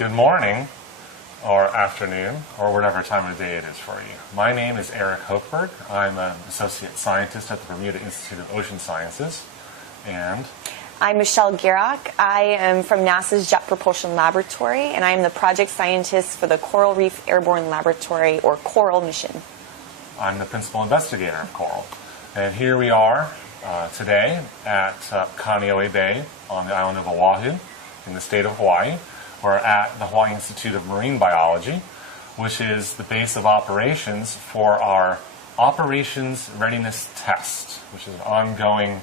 Good morning, or afternoon, or whatever time of day it is for you. My name is Eric Hochberg. I'm an associate scientist at the Bermuda Institute of Ocean Sciences. And I'm Michelle Gierach. I am from NASA's Jet Propulsion Laboratory, and I am the project scientist for the Coral Reef Airborne Laboratory, or CORAL mission. I'm the principal investigator of Coral. And here we are today at Kaneohe Bay on the island of Oahu in the state of Hawaii. We're at the Hawaii Institute of Marine Biology, which is the base of operations for our Operations Readiness Test, which is an ongoing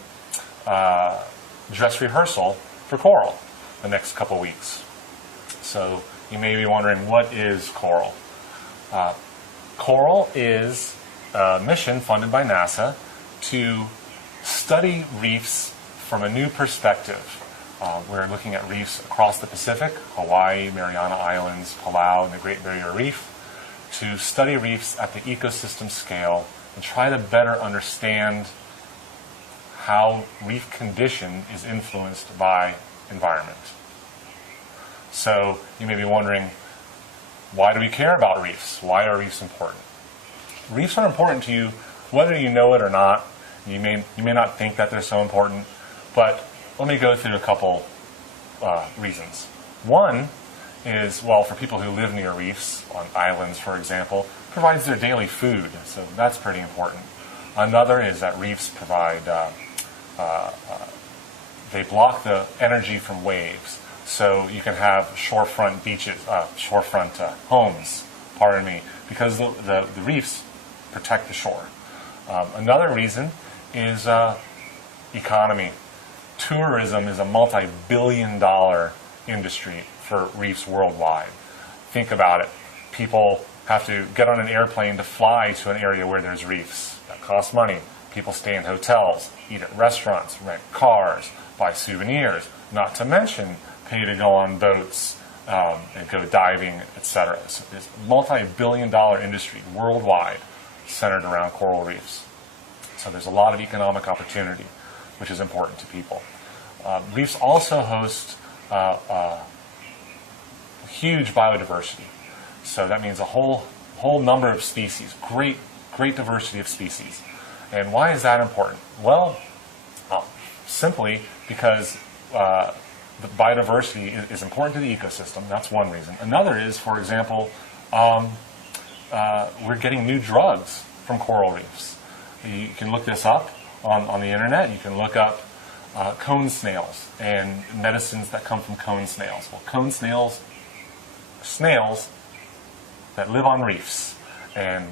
dress rehearsal for Coral the next couple weeks. So you may be wondering, what is Coral? Coral is a mission funded by NASA to study reefs from a new perspective. We're looking at reefs across the Pacific, Hawaii, Mariana Islands, Palau, and the Great Barrier Reef, to study reefs at the ecosystem scale and try to better understand how reef condition is influenced by environment. So you may be wondering, why do we care about reefs? Why are reefs important? Reefs are important to you whether you know it or not. You may not think that they're so important, but let me go through a couple reasons. One is, well, for people who live near reefs, on islands, for example, provides their daily food, so that's pretty important. Another is that reefs provide, they block the energy from waves, so you can have shorefront beaches, shorefront homes, pardon me, because the reefs protect the shore. Another reason is economy. Tourism is a multi-billion-dollar industry for reefs worldwide. Think about it. People have to get on an airplane to fly to an area where there's reefs. That costs money. People stay in hotels, eat at restaurants, rent cars, buy souvenirs, not to mention pay to go on boats and go diving, etc. So there's a multi-billion-dollar industry worldwide centered around coral reefs. So there's a lot of economic opportunity, which is important to people. Reefs also host huge biodiversity. So that means a whole number of species, great diversity of species. And why is that important? Well, simply because the biodiversity is important to the ecosystem. That's one reason. Another is, for example, we're getting new drugs from coral reefs. You can look this up on the internet. You can look up cone snails and medicines that come from cone snails. Well, cone snails are snails that live on reefs, and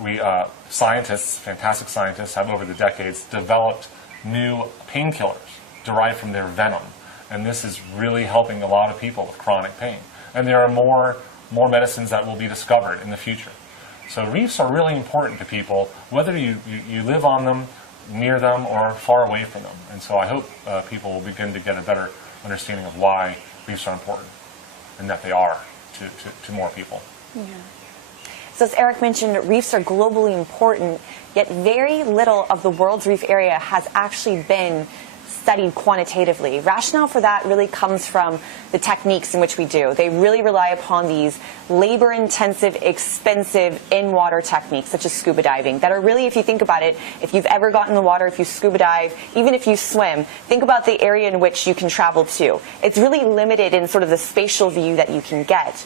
we scientists, fantastic scientists, have over the decades developed new painkillers derived from their venom, and this is really helping a lot of people with chronic pain. And there are more medicines that will be discovered in the future. So reefs are really important to people, whether you live on them, near them, or far away from them. And so I hope people will begin to get a better understanding of why reefs are important, and that they are to more people. Yeah. So as Eric mentioned, reefs are globally important, yet very little of the world's reef area has actually been studied quantitatively. Rationale for that really comes from the techniques in which we do. They really rely upon these labor-intensive, expensive in-water techniques, such as scuba diving, that are really, if you think about it, if you've ever gotten in the water, if you scuba dive, even if you swim, think about the area in which you can travel to. It's really limited in sort of the spatial view that you can get.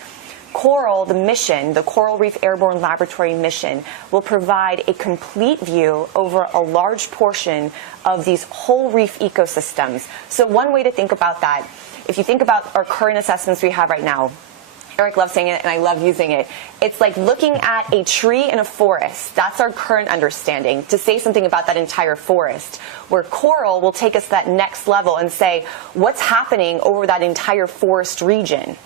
Coral, the mission, the Coral Reef Airborne Laboratory mission, will provide a complete view over a large portion of these whole reef ecosystems. So one way to think about that, if you think about our current assessments we have right now, Eric loves saying it and I love using it, it's like looking at a tree in a forest. That's our current understanding, to say something about that entire forest, where coral will take us to that next level and say, what's happening over that entire forest region?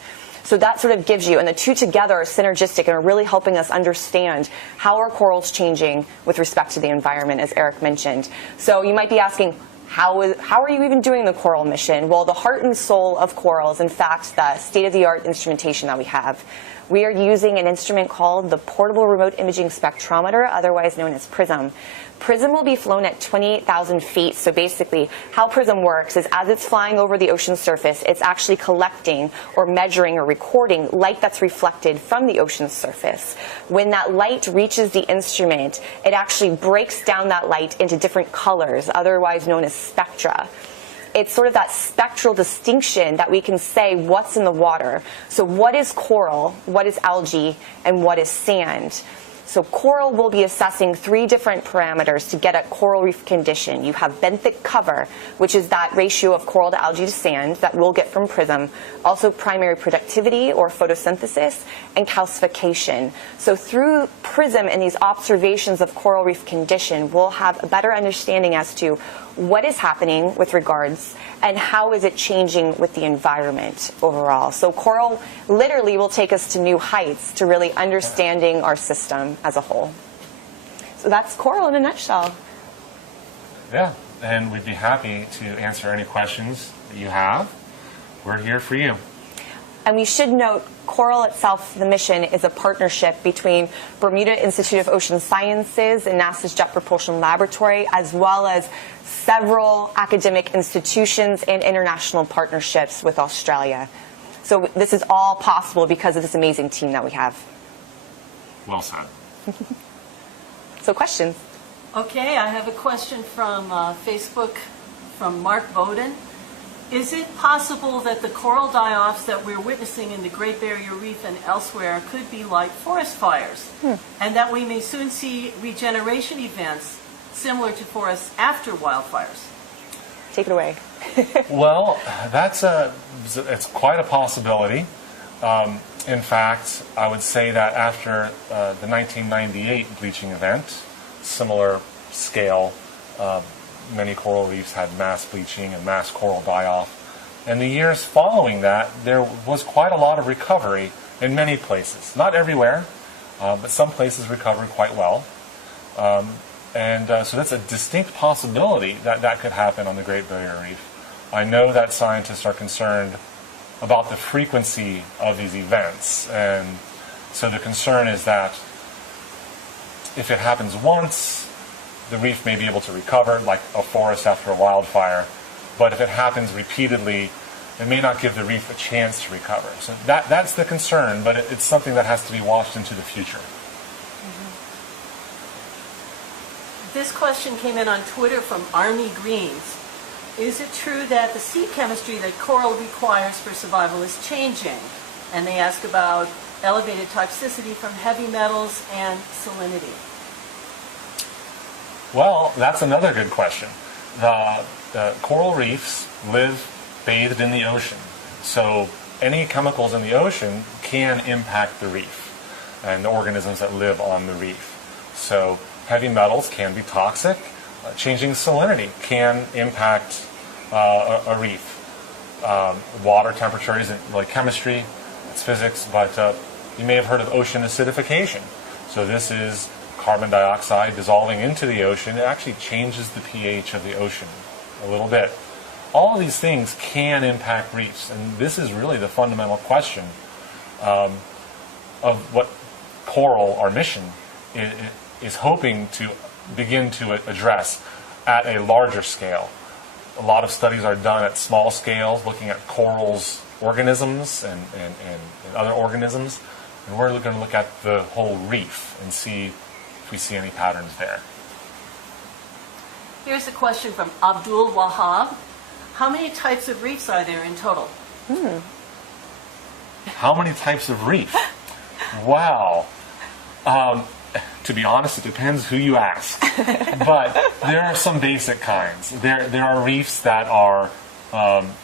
So that sort of gives you, and the two together are synergistic and are really helping us understand how are corals changing with respect to the environment, as Eric mentioned. So you might be asking, How are you even doing the coral mission? Well, the heart and soul of coral is, in fact, the state-of-the-art instrumentation that we have. We are using an instrument called the Portable Remote Imaging Spectrometer, otherwise known as PRISM. PRISM will be flown at 28,000 feet. So basically, how PRISM works is as it's flying over the ocean surface, it's actually collecting or measuring or recording light that's reflected from the ocean's surface. When that light reaches the instrument, it actually breaks down that light into different colors, otherwise known as spectra. It's sort of that spectral distinction that we can say what's in the water. So what is coral, what is algae, and what is sand? So coral will be assessing 3 different parameters to get at coral reef condition. You have benthic cover, which is that ratio of coral to algae to sand that we'll get from PRISM. Also primary productivity or photosynthesis and calcification. So through PRISM and these observations of coral reef condition, we'll have a better understanding as to what is happening with regards and how is it changing with the environment overall. So coral literally will take us to new heights to really understanding our system as a whole. So that's coral in a nutshell. Yeah, and we'd be happy to answer any questions that you have. We're here for you. And we should note, Coral itself, the mission, is a partnership between Bermuda Institute of Ocean Sciences and NASA's Jet Propulsion Laboratory, as well as several academic institutions and international partnerships with Australia. So this is all possible because of this amazing team that we have. Well said. So questions? Okay, I have a question from Facebook from Mark Bowden. Is it possible that the coral die-offs that we're witnessing in the Great Barrier Reef and elsewhere could be like forest fires, and that we may soon see regeneration events similar to forests after wildfires? Take it away. Well, it's quite a possibility. In fact, I would say that after the 1998 bleaching event, similar scale, many coral reefs had mass bleaching and mass coral die-off. And the years following that, there was quite a lot of recovery in many places. Not everywhere, but some places recovered quite well. So that's a distinct possibility that that could happen on the Great Barrier Reef. I know that scientists are concerned about the frequency of these events. And so the concern is that if it happens once, the reef may be able to recover, like a forest after a wildfire. But if it happens repeatedly, it may not give the reef a chance to recover. So that's the concern, but it's something that has to be watched into the future. This question came in on Twitter from Army Greens. Is it true that the sea chemistry that coral requires for survival is changing? And they ask about elevated toxicity from heavy metals and salinity. Well, that's another good question. The coral reefs live bathed in the ocean. So any chemicals in the ocean can impact the reef and the organisms that live on the reef. So heavy metals can be toxic. Changing salinity can impact a reef. Water temperature isn't really chemistry, it's physics, but you may have heard of ocean acidification. So this is carbon dioxide dissolving into the ocean. It actually changes the pH of the ocean a little bit. All of these things can impact reefs, and this is really the fundamental question of what Coral, our mission, is hoping to begin to address at a larger scale. A lot of studies are done at small scales, looking at corals, organisms, and other organisms, and we're going to look at the whole reef and see if we see any patterns there. Here's a question from Abdul Wahab. How many types of reefs are there in total? How many types of reef? Wow. To be honest, it depends who you ask. But there are some basic kinds. There are reefs that are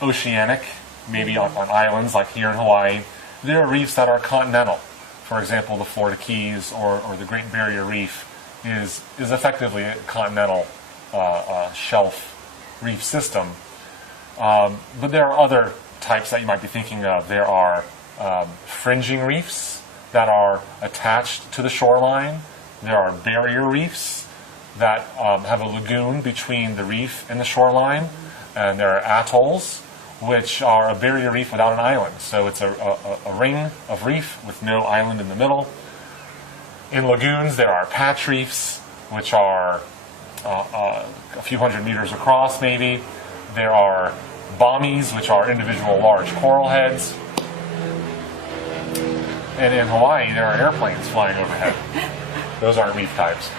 oceanic, maybe on islands like here in Hawaii. There are reefs that are continental. For example, the Florida Keys or the Great Barrier Reef is effectively a continental shelf reef system. But there are other types that you might be thinking of. There are fringing reefs that are attached to the shoreline. There are barrier reefs. that have a lagoon between the reef and the shoreline, and there are atolls, which are a barrier reef without an island. So it's a ring of reef with no island in the middle. In lagoons, there are patch reefs, which are a few hundred meters across, maybe. There are bommies, which are individual large coral heads. And in Hawaii, there are airplanes flying overhead. Those aren't reef types.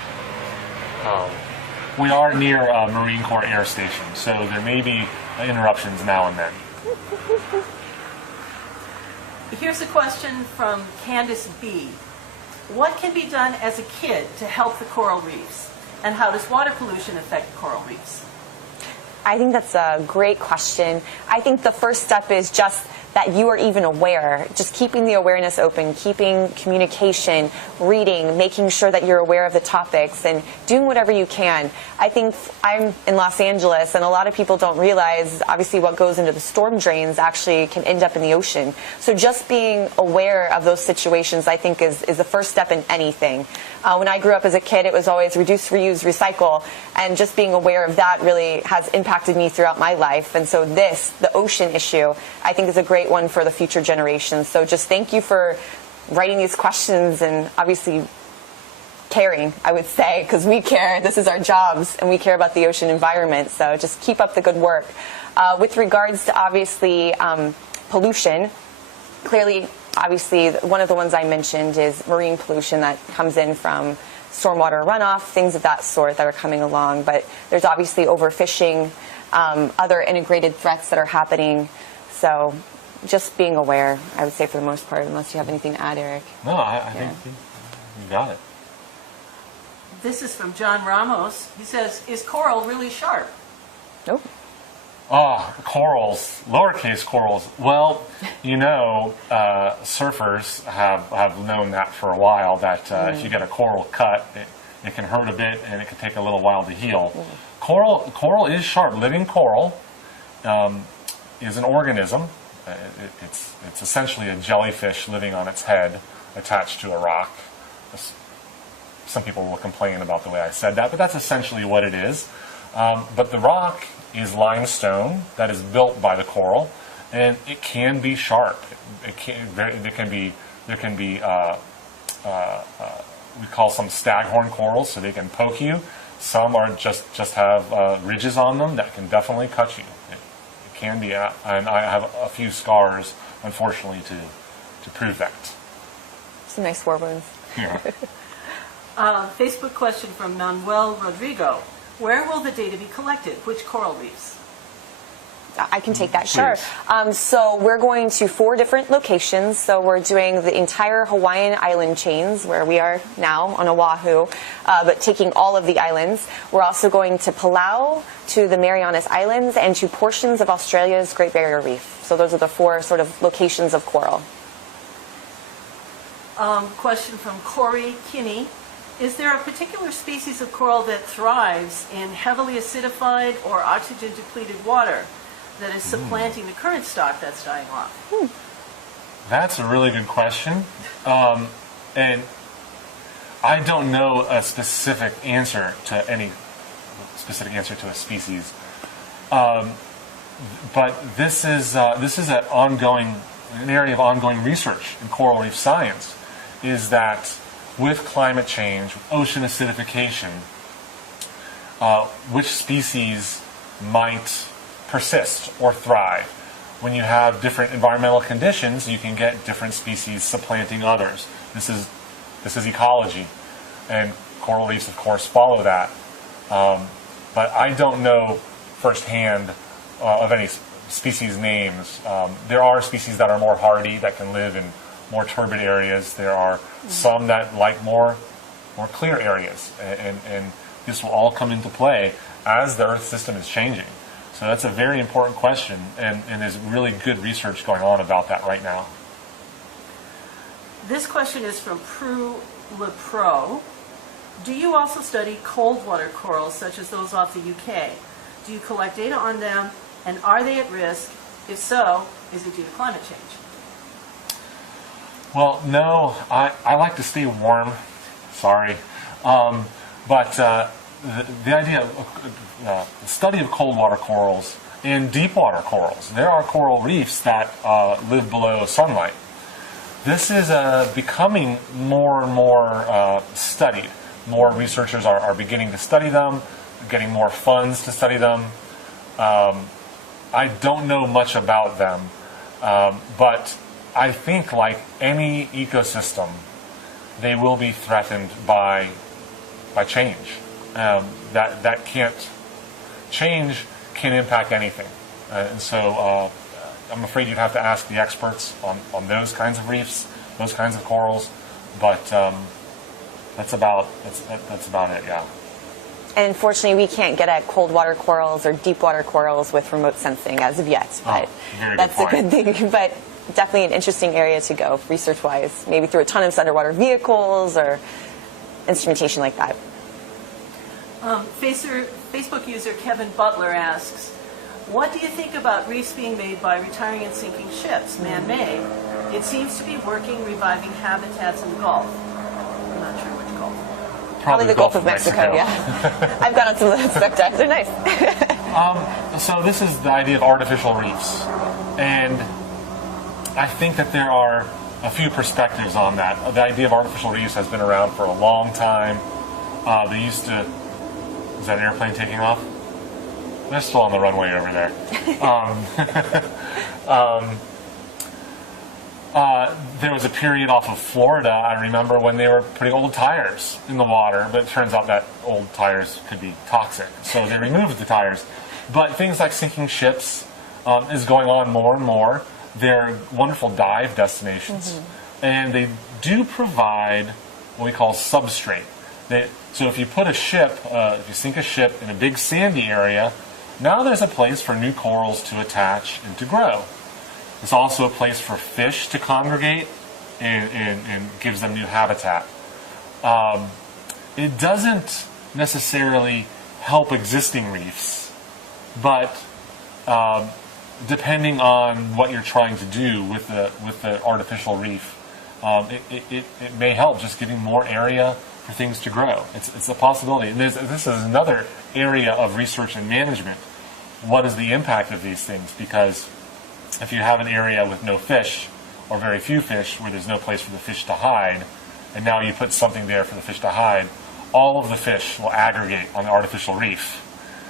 We are near a Marine Corps Air Station, so there may be interruptions now and then. Here's a question from Candace B. What can be done as a kid to help the coral reefs? And how does water pollution affect coral reefs? I think that's a great question. I think the first step is just that you are even aware, just keeping the awareness open, keeping communication, reading, making sure that you're aware of the topics, and doing whatever you can. I think I'm in Los Angeles, and a lot of people don't realize, obviously, what goes into the storm drains actually can end up in the ocean. So just being aware of those situations, I think, is the first step in anything. When I grew up as a kid, it was always reduce, reuse, recycle, and just being aware of that really has impacted me throughout my life. And so the ocean issue, I think is a great one for the future generations. So just thank you for writing these questions and obviously caring, I would say, because we care. This is our jobs, and we care about the ocean environment. So just keep up the good work. With regards to, obviously, pollution, clearly, obviously, one of the ones I mentioned is marine pollution that comes in from stormwater runoff, things of that sort that are coming along. But there's obviously overfishing, other integrated threats that are happening. So just being aware, I would say, for the most part, unless you have anything to add, Eric. No, I think you got it. This is from John Ramos. He says, is coral really sharp? Nope. Oh, corals, lowercase corals. Well, surfers have known that for a while, that if you get a coral cut, it can hurt a bit and it can take a little while to heal. Coral is sharp. Living coral is an organism. It's essentially a jellyfish living on its head attached to a rock. Some people will complain about the way I said that, but that's essentially what it is. But the rock is limestone that is built by the coral, and it can be sharp. There can be we call some staghorn corals, so they can poke you. Some are just have ridges on them that can definitely cut you. It can be, and I have a few scars, unfortunately, to prove that. Some nice war wounds. Yeah. Facebook question from Manuel Rodrigo. Where will the data be collected? Which coral reefs? I can take that, sure. So we're going to 4 different locations. So we're doing the entire Hawaiian island chains, where we are now on Oahu, but taking all of the islands. We're also going to Palau, to the Marianas Islands, and to portions of Australia's Great Barrier Reef. So those are the 4 sort of locations of coral. Question from Corey Kinney. Is there a particular species of coral that thrives in heavily acidified or oxygen-depleted water that is supplanting the current stock that's dying off? That's a really good question. And I don't know a specific answer to a species. But this is an area of ongoing research in coral reef science, is that with climate change, with ocean acidification, which species might persist or thrive. When you have different environmental conditions, you can get different species supplanting others. This is ecology, and coral reefs, of course, follow that. But I don't know firsthand of any species names. There are species that are more hardy, that can live in more turbid areas. There are some that like more clear areas, and this will all come into play as the Earth system is changing. So that's a very important question, and there's really good research going on about that right now. This question is from Prue LePro. Do you also study cold water corals such as those off the UK? Do you collect data on them, and are they at risk? If so, is it due to climate change? Well, no, I like to stay warm. Sorry. But the idea of the study of cold water corals and deep water corals. There are coral reefs that live below sunlight. This is becoming more and more studied. More researchers are beginning to study them, getting more funds to study them. I don't know much about them, but I think like any ecosystem, they will be threatened by change. That can't change can impact anything, and so I'm afraid you'd have to ask the experts on those kinds of reefs, those kinds of corals. But that's about it. Yeah. And unfortunately, we can't get at cold water corals or deep water corals with remote sensing as of yet. But that's a good thing. But definitely an interesting area to go research-wise, maybe through autonomous underwater vehicles or instrumentation like that. Facebook user Kevin Butler asks, what do you think about reefs being made by retiring and sinking ships, man-made? It seems to be working, reviving habitats in the Gulf. I'm not sure which Gulf. Probably the Gulf of Mexico, yeah. I've gone on some of those spectacles. They're nice. So this is the idea of artificial reefs. And I think that there are a few perspectives on that. The idea of artificial reefs has been around for a long time. They used to... Is that an airplane taking off? They're still on the runway over there. There was a period off of Florida, I remember, when they were putting old tires in the water, but it turns out that old tires could be toxic, so they removed the tires. But things like sinking ships is going on more and more. They're wonderful dive destinations, and they do provide what we call substrate. So if you put a ship, if you sink a ship in a big sandy area, now there's a place for new corals to attach and to grow. It's also a place for fish to congregate and gives them new habitat. It doesn't necessarily help existing reefs, but depending on what you're trying to do with the artificial reef, it may help just giving more area for things to grow. It's a possibility. And this is another area of research and management. What is the impact of these things? Because if you have an area with no fish or very few fish where there's no place for the fish to hide, and now you put something there for the fish to hide, all of the fish will aggregate on the artificial reef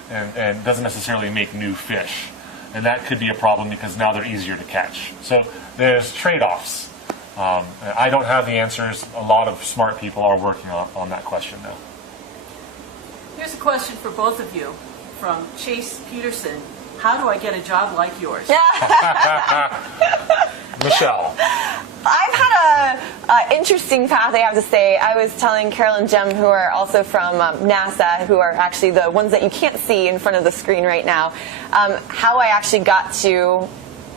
and doesn't necessarily make new fish. And that could be a problem because now they're easier to catch. So there's trade-offs. I don't have the answers. A lot of smart people are working on that question, though. Here's a question for both of you from Chase Peterson. How do I get a job like yours? Michelle. I've had an interesting path, I have to say. I was telling Carol and Jem, who are also from NASA, who are actually the ones that you can't see in front of the screen right now, how I actually got to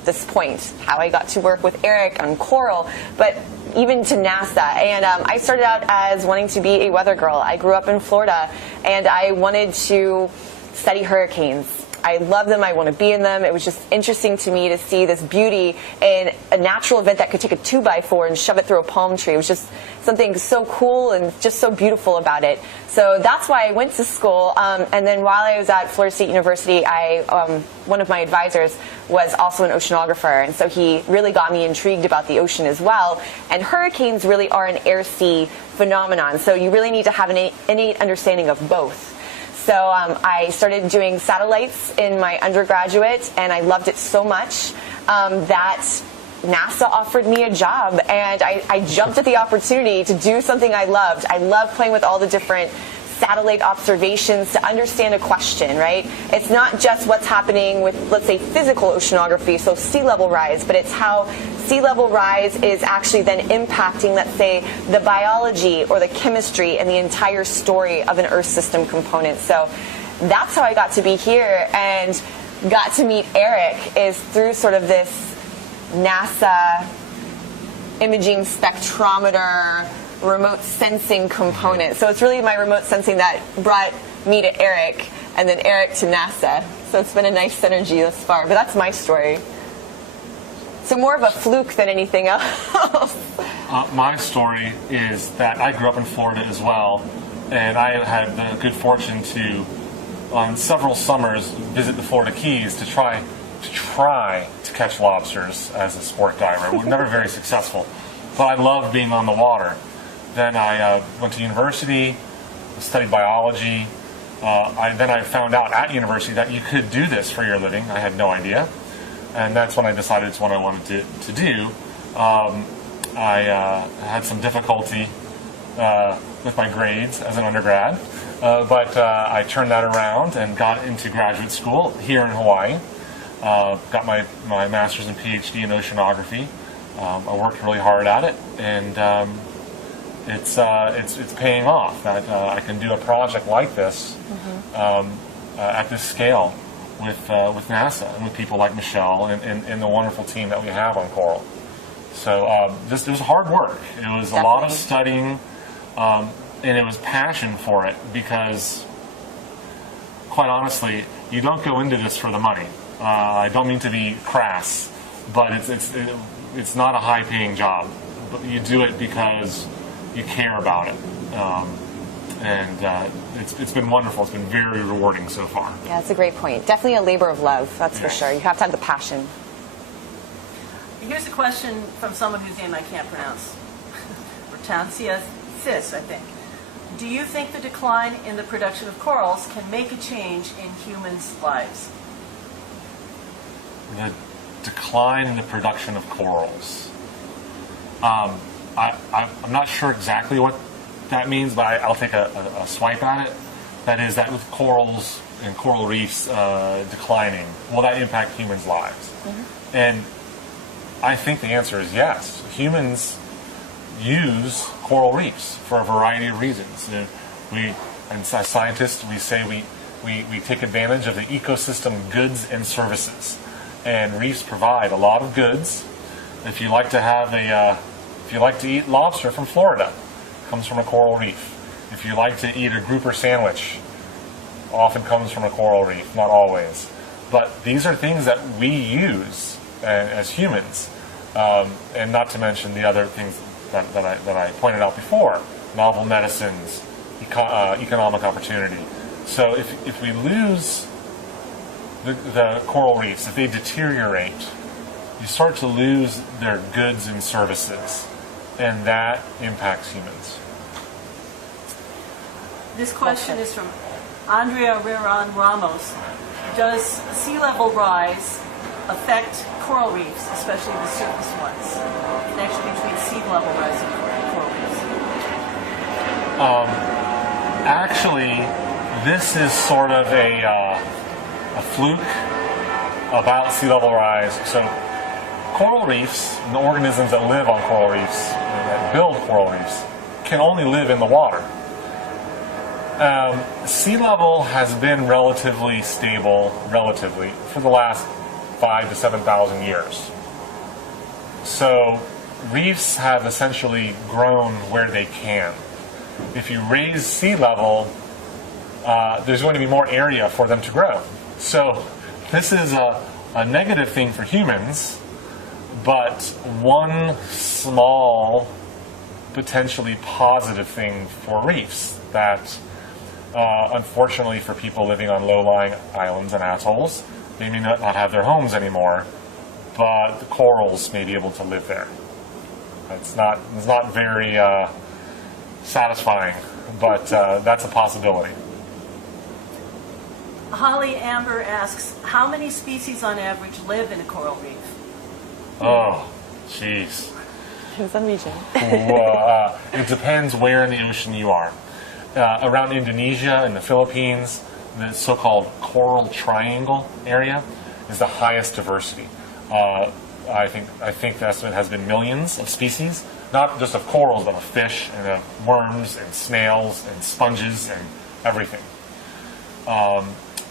this point, how I got to work with Eric on coral, but even to NASA. And I started out as wanting to be a weather girl. I grew up in Florida, and I wanted to study hurricanes. I love them. I want to be in them. It was just interesting to me to see this beauty in a natural event that could take a 2x4 and shove it through a palm tree. It was just something so cool and just so beautiful about it. So that's why I went to school. And then while I was at Florida State University, one of my advisors was also an oceanographer. And so he really got me intrigued about the ocean as well. And hurricanes really are an air-sea phenomenon. So you really need to have an innate understanding of both. So I started doing satellites in my undergraduate, and I loved it so much that NASA offered me a job, and I jumped at the opportunity to do something I loved. I love playing with all the different satellite observations to understand a question, right? It's not just what's happening with, let's say, physical oceanography, so sea level rise, but it's how sea level rise is actually then impacting, let's say, the biology or the chemistry and the entire story of an Earth system component. So that's how I got to be here and got to meet Eric, is through sort of this NASA imaging spectrometer remote sensing component. So it's really my remote sensing that brought me to Eric, and then Eric to NASA. So it's been a nice synergy thus far. But that's my story. So more of a fluke than anything else. My story is that I grew up in Florida as well, and I had the good fortune to, on several summers, visit the Florida Keys to try to catch lobsters as a sport diver. We're never very successful, but I loved being on the water. Then I went to university, studied biology. Then I found out at university that you could do this for your living. I had no idea. And that's when I decided it's what I wanted to do. I had some difficulty with my grades as an undergrad, but I turned that around and got into graduate school here in Hawaii. Got my master's and PhD in oceanography. I worked really hard at it, and it's paying off that I can do a project like this at this scale with NASA and with people like Michelle and the wonderful team that we have on coral. So it was hard work. It was Definitely. a lot of studying, and it was passion for it because, quite honestly, you don't go into this for the money. I don't mean to be crass, but it's not a high-paying job. But you do it because you care about it, and it's been wonderful. It's been very rewarding so far. Yeah, that's a great point. Definitely a labor of love, that's for sure. You have to have the passion. Here's a question from someone whose name I can't pronounce. Hortensia Sis, I think. Do you think the decline in the production of corals can make a change in humans' lives? The decline in the production of corals. I'm not sure exactly what that means, but I'll take a swipe at it. That is that with corals and coral reefs declining, will that impact humans' lives? Mm-hmm. And I think the answer is yes. Humans use coral reefs for a variety of reasons. And as scientists, we say we take advantage of the ecosystem goods and services. And reefs provide a lot of goods. If you like to eat lobster from Florida, it comes from a coral reef. If you like to eat a grouper sandwich, often comes from a coral reef, not always. But these are things that we use as humans, and not to mention the other things that I pointed out before: novel medicines, economic opportunity. So if we lose the coral reefs, if they deteriorate, you start to lose their goods and services, and that impacts humans. This question is from Andrea Riron Ramos. Does sea level rise affect coral reefs, especially the surface ones? Connection between sea level rise and coral reefs. Actually, this is sort of a fluke about sea level rise. So coral reefs, the organisms that live on coral reefs, that build coral reefs, can only live in the water. Sea level has been relatively stable, for the last 5,000 to 7,000 years. So reefs have essentially grown where they can. If you raise sea level, there's going to be more area for them to grow. So this is a negative thing for humans, but one small, potentially positive thing for reefs that, unfortunately for people living on low-lying islands and atolls, they may not have their homes anymore, but the corals may be able to live there. It's not very satisfying, but that's a possibility. Holly Amber asks, how many species on average live in a coral reef? Oh, jeez. In some region. Well, it depends where in the ocean you are. Around Indonesia and the Philippines, the so-called coral triangle area is the highest diversity. I think the estimate has been millions of species, not just of corals, but of fish and of worms and snails and sponges and everything.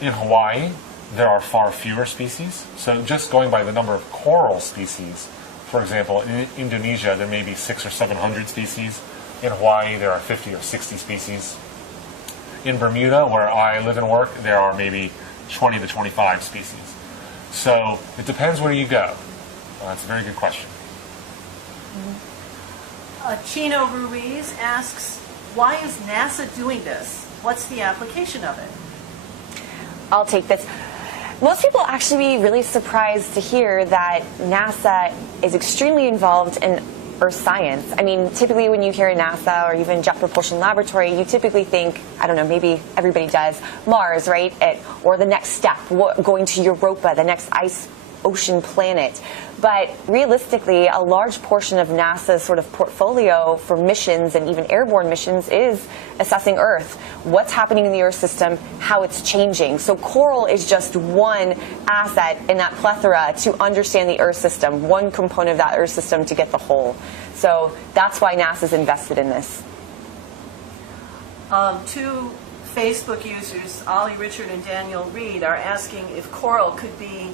In Hawaii, there are far fewer species. So just going by the number of coral species, for example, in Indonesia, there may be 600 or 700 species. In Hawaii, there are 50 or 60 species. In Bermuda, where I live and work, there are maybe 20 to 25 species. So it depends where you go. That's a very good question. Chino Ruiz asks, why is NASA doing this? What's the application of it? I'll take this. Most people actually be really surprised to hear that NASA is extremely involved in Earth science. I mean, typically when you hear NASA or even Jet Propulsion Laboratory, you typically think, I don't know, maybe everybody does, Mars, right? Or the next step, going to Europa, the next ice ocean planet. But realistically, a large portion of NASA's sort of portfolio for missions and even airborne missions is assessing Earth, what's happening in the Earth system, how it's changing. So coral is just one asset in that plethora to understand the Earth system, one component of that Earth system to get the whole. So that's why NASA's invested in this. Two Facebook users, Ollie Richard and Daniel Reed, are asking if coral could be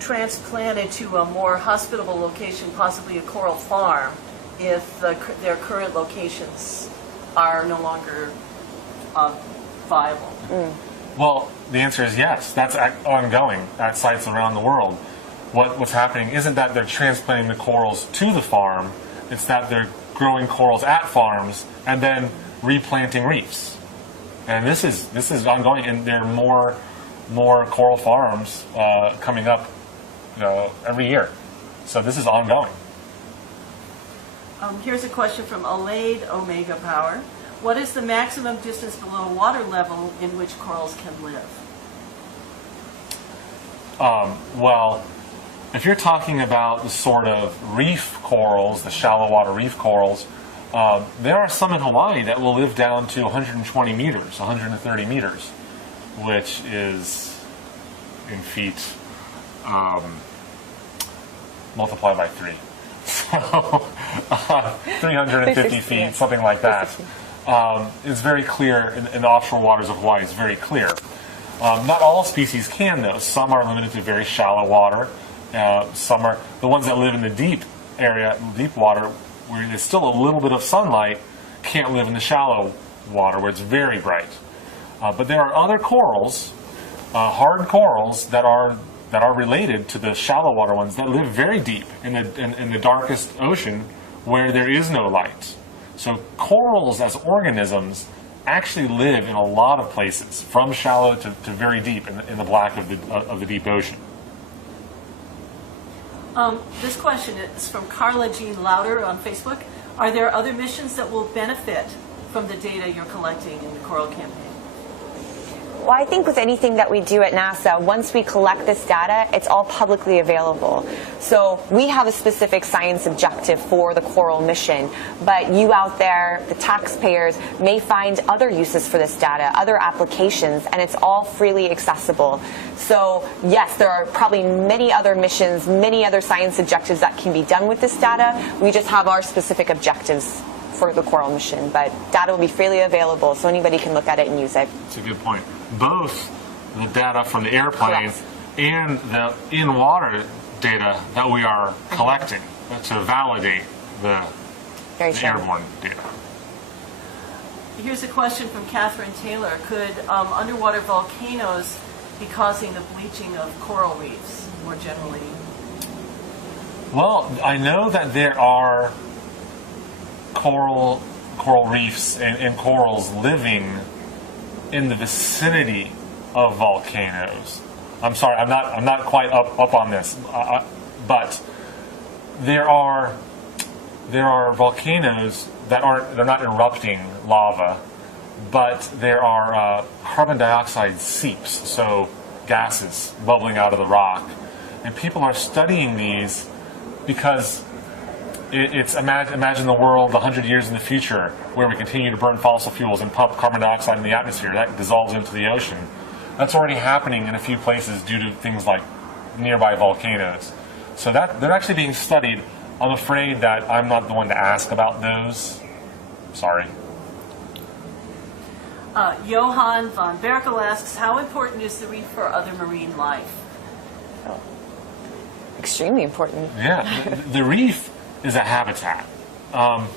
transplanted to a more hospitable location, possibly a coral farm, if their current locations are no longer viable. Well, the answer is yes. That's ongoing at sites around the world. What's happening isn't that they're transplanting the corals to the farm, it's that they're growing corals at farms and then replanting reefs. And this is ongoing, and there are more coral farms coming up every year. So this is ongoing. Here's a question from Alade Omega Power. What is the maximum distance below water level in which corals can live? Well, if you're talking about the sort of reef corals, the shallow water reef corals, there are some in Hawaii that will live down to 120 meters, 130 meters, which is in feet multiplied by 3. So 350 feet, something like that. It's very clear in the offshore waters of Hawaii. It's very clear. Not all species can, though. Some are limited to very shallow water. Some are the ones that live in the deep area, deep water, where there's still a little bit of sunlight, can't live in the shallow water where it's very bright. But there are other corals, hard corals, that are related to the shallow water ones that live very deep in the darkest ocean where there is no light. So corals as organisms actually live in a lot of places, from shallow to very deep in the black of the deep ocean. This question is from Carla Jean Louder on Facebook. Are there other missions that will benefit from the data you're collecting in the coral campaign? Well, I think with anything that we do at NASA, once we collect this data, it's all publicly available. So we have a specific science objective for the coral mission, but you out there, the taxpayers, may find other uses for this data, other applications, and it's all freely accessible. So yes, there are probably many other missions, many other science objectives that can be done with this data. We just have our specific objectives for the coral mission, but data will be freely available, so anybody can look at it and use it. That's a good point. Both the data from the airplane Correct. and the in-water data that we are collecting to validate the airborne data. Here's a question from Catherine Taylor. Could underwater volcanoes be causing the bleaching of coral reefs more generally? Well, I know that there are coral reefs and corals living in the vicinity of volcanoes. I'm sorry, I'm not quite up on this, but there are volcanoes they're not erupting lava, but there are carbon dioxide seeps, so gases bubbling out of the rock, and people are studying these because it's imagine the world 100 years in the future where we continue to burn fossil fuels and pump carbon dioxide in the atmosphere. That dissolves into the ocean. That's already happening in a few places due to things like nearby volcanoes. So that they're actually being studied. I'm afraid that I'm not the one to ask about those. Sorry. Johan von Berkel asks, how important is the reef for other marine life? Extremely important. Yeah, the reef is a habitat. The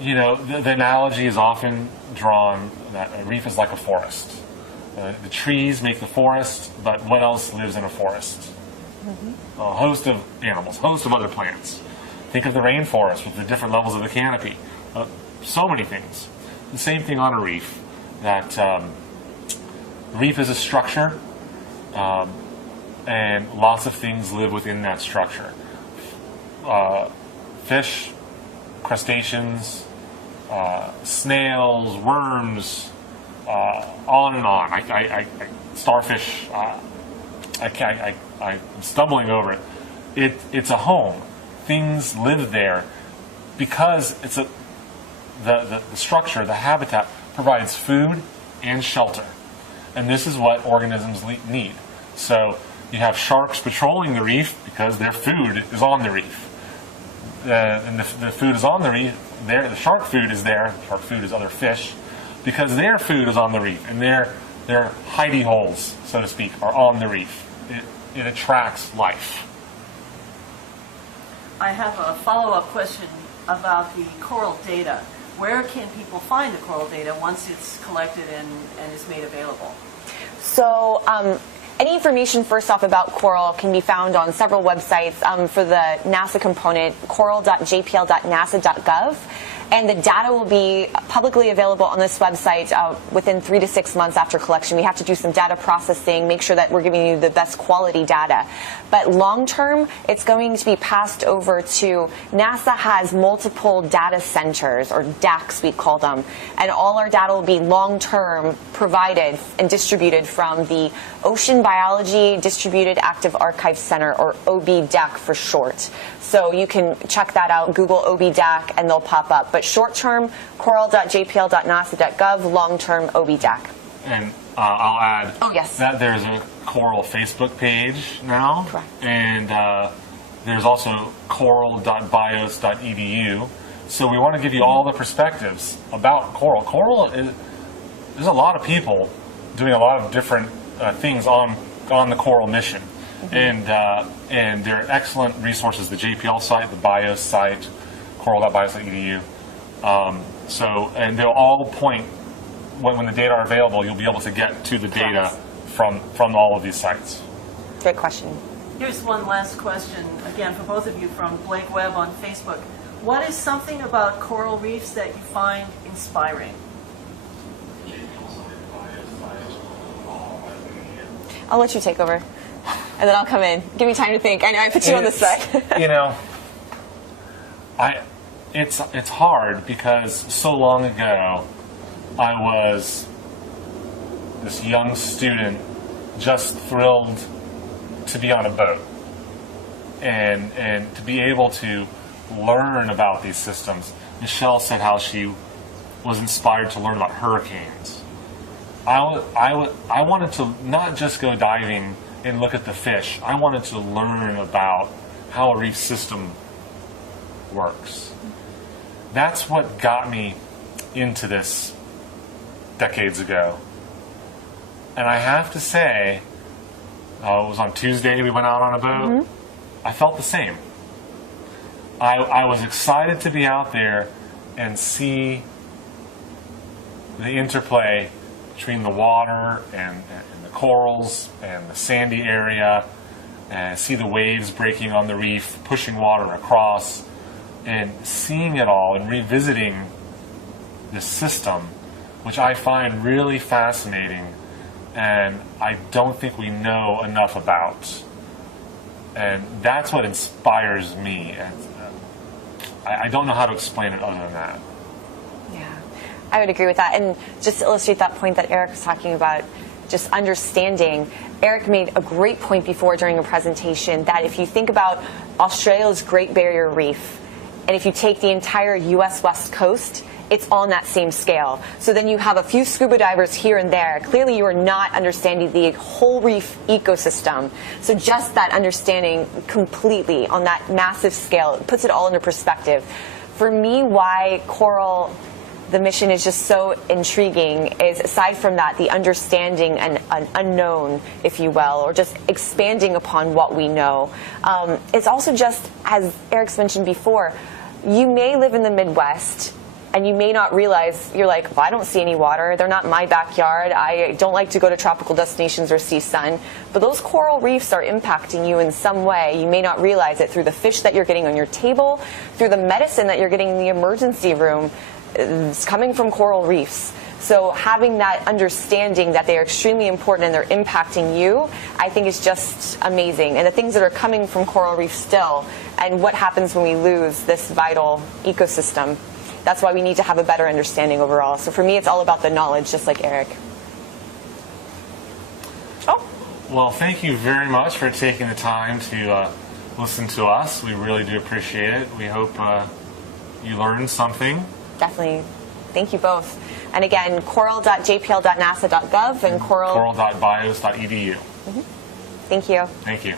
analogy is often drawn that a reef is like a forest. The trees make the forest, but what else lives in a forest? A host of animals, host of other plants. Think of the rainforest with the different levels of the canopy. So many things. the same thing on a reef. That reef is a structure, and lots of things live within that structure. Fish, crustaceans, snails, worms, on and on. Starfish. I'm stumbling over it. It's a home. Things live there because it's the structure, the habitat provides food and shelter, and this is what organisms need. So you have sharks patrolling the reef because their food is on the reef. And the food is on the reef. The shark food is there. Shark food is other fish, because their food is on the reef, and their hidey holes, so to speak, are on the reef. It attracts life. I have a follow-up question about the coral data. Where can people find the coral data once it's collected and is made available? So any information, first off, about coral can be found on several websites. For the NASA component, coral.jpl.nasa.gov. And the data will be publicly available on this website within 3 to 6 months after collection. We have to do some data processing, make sure that we're giving you the best quality data. But long term, it's going to be passed over to NASA has multiple data centers, or DACs we call them. And all our data will be long term provided and distributed from the Ocean Biology Distributed Active Archive Center, or OBDAC for short. So you can check that out, Google OBDAC, and they'll pop up. But short-term, coral.jpl.nasa.gov, long-term, OBDAC. And I'll add that there's a coral Facebook page now. Correct. And there's also coral.bios.edu. So we want to give you all the perspectives about coral. There's a lot of people doing a lot of different things on the coral mission. Mm-hmm. And there are excellent resources, the JPL site, the BIOS site, coral.bios.edu. And they'll all point, when the data are available, you'll be able to get to the data from all of these sites. Great question. Here's one last question, again, for both of you, from Blake Webb on Facebook. What is something about coral reefs that you find inspiring? I'll let you take over, and then I'll come in. Give me time to think. I know I put you on the spot. It's hard because so long ago I was this young student just thrilled to be on a boat and to be able to learn about these systems. Michelle said how she was inspired to learn about hurricanes. I wanted to not just go diving and look at the fish. I wanted to learn about how a reef system works. That's what got me into this decades ago. And I have to say, it was on Tuesday we went out on a boat. Mm-hmm. I felt the same. I was excited to be out there and see the interplay between the water and the corals and the sandy area, and see the waves breaking on the reef, pushing water across, and seeing it all and revisiting this system, which I find really fascinating and I don't think we know enough about. And that's what inspires me. And I don't know how to explain it other than that. Yeah, I would agree with that. And just to illustrate that point that Eric was talking about, just understanding, Eric made a great point before during a presentation that if you think about Australia's Great Barrier Reef, and if you take the entire U.S. West Coast, it's on that same scale. So then you have a few scuba divers here and there. Clearly you are not understanding the whole reef ecosystem. So just that understanding completely on that massive scale, it puts it all into perspective. For me, why coral, the mission is just so intriguing is, aside from that, the understanding and an unknown, if you will, or just expanding upon what we know. It's also just, as Eric's mentioned before, you may live in the Midwest and you may not realize, you're like, well, I don't see any water. They're not in my backyard. I don't like to go to tropical destinations or see sun. But those coral reefs are impacting you in some way. You may not realize it through the fish that you're getting on your table, through the medicine that you're getting in the emergency room. is coming from coral reefs. So having that understanding that they are extremely important and they're impacting you, I think is just amazing. And the things that are coming from coral reefs still, and what happens when we lose this vital ecosystem. That's why we need to have a better understanding overall. So for me, it's all about the knowledge, just like Eric. Oh. Well, thank you very much for taking the time to listen to us. We really do appreciate it. We hope you learned something. Definitely. Thank you both. And again, coral.jpl.nasa.gov and coral.bios.edu. Thank you. Thank you. Thank you.